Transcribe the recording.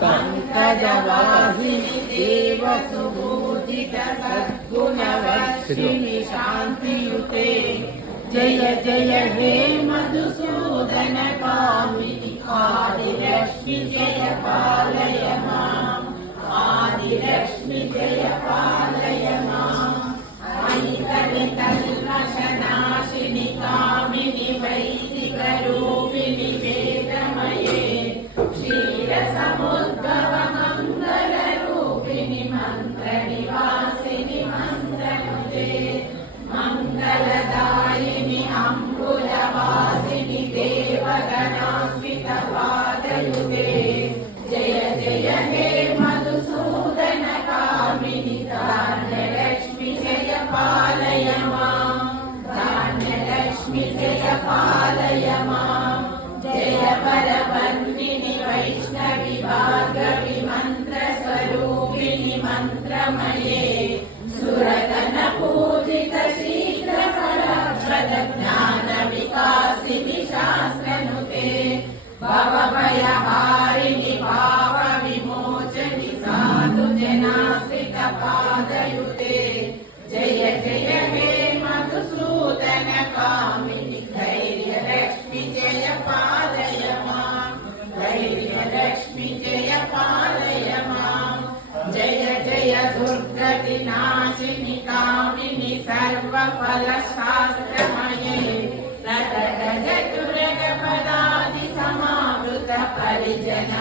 पंकजवाहिनी देवसुपूजित सद्गुणवर्षिणि शान्तियुते जय जय हे मधुसूदन कामिनि आदिलक्ष्मि जय पालय माम् आदिलक्ष्मि जय पालय माम् कल्मषनाशिनि कामिनि वैदिकरूपिणि वेदमये क्षीरसमुद्भव मङ्गलरूपिणि मन्त्रनिवासिनि मन्त्रनुते मङ्गलदायिनि अम्बुजवासिनि देवगणान्वितपादयुते जय जय हे मधुसूदन कामिनि धान्यलक्ष्मि जय पालय माम् धान्यलक्ष्मि जय पालय माम् जय परवर्तिनि वैष्णवि भार्गवि मन्त्रस्वरूपिणि मन्त्रमये सुरगण पूजित शीघ्रफलप्रद ज्ञानविकासिनि शास्त्रनुते भवभयहारिणि भावविमोचनि साधुजनाश्रितपादयुते जय जय हे मधुसूदन कामिनि धैर्यलक्ष्मि जय पालय माम् धैर्यलक्ष्मि जय पालय माम् जय जय दुर्गतिनाशिनि कामिनि सर्वफलशास्त्रमये रटगजतुरगपदादि समावृत परिजन